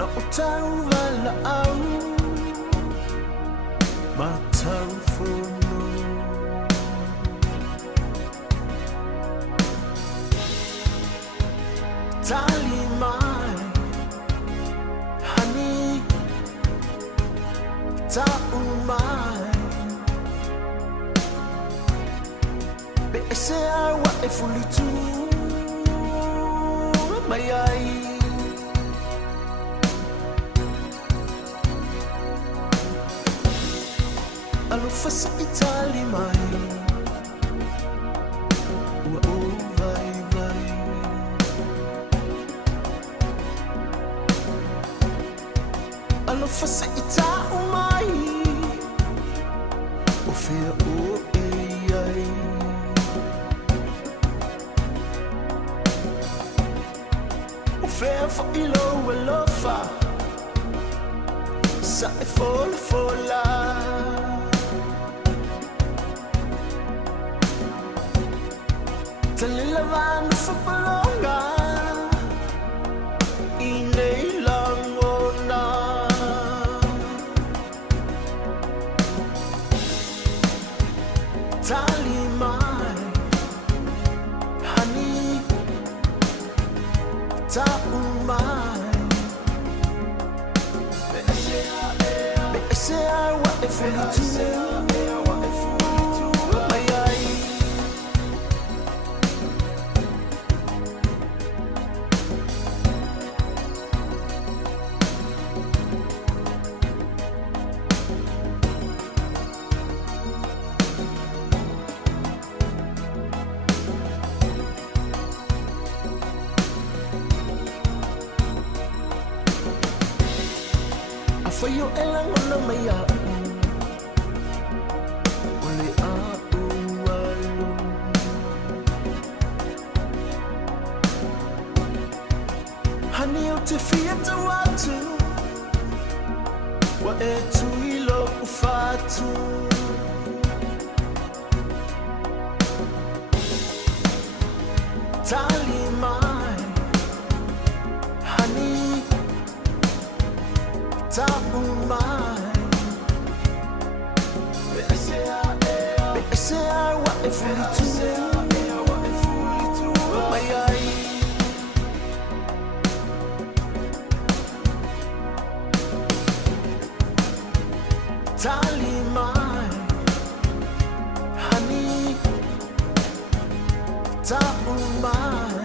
no tau wala au ma tau fono tali mai hani tau mai be ese awa e fulitu mai ai Alufasa Itali mai Ua o vai vai Alufasa Itau mai O fea o ei ai O fea fo ilo e lofa Sa e fola fola Talilavano fa palonga Inei langona Tali mai Hani Tau mai Be ese awa e fulitu Fayo elang na maya Uli walo Hani o te fiata watu Wa e tuilo ufatu Tali mai Hani Tau mai Be ese awa e fulitu Mai ai Tali mai Hani Tau mai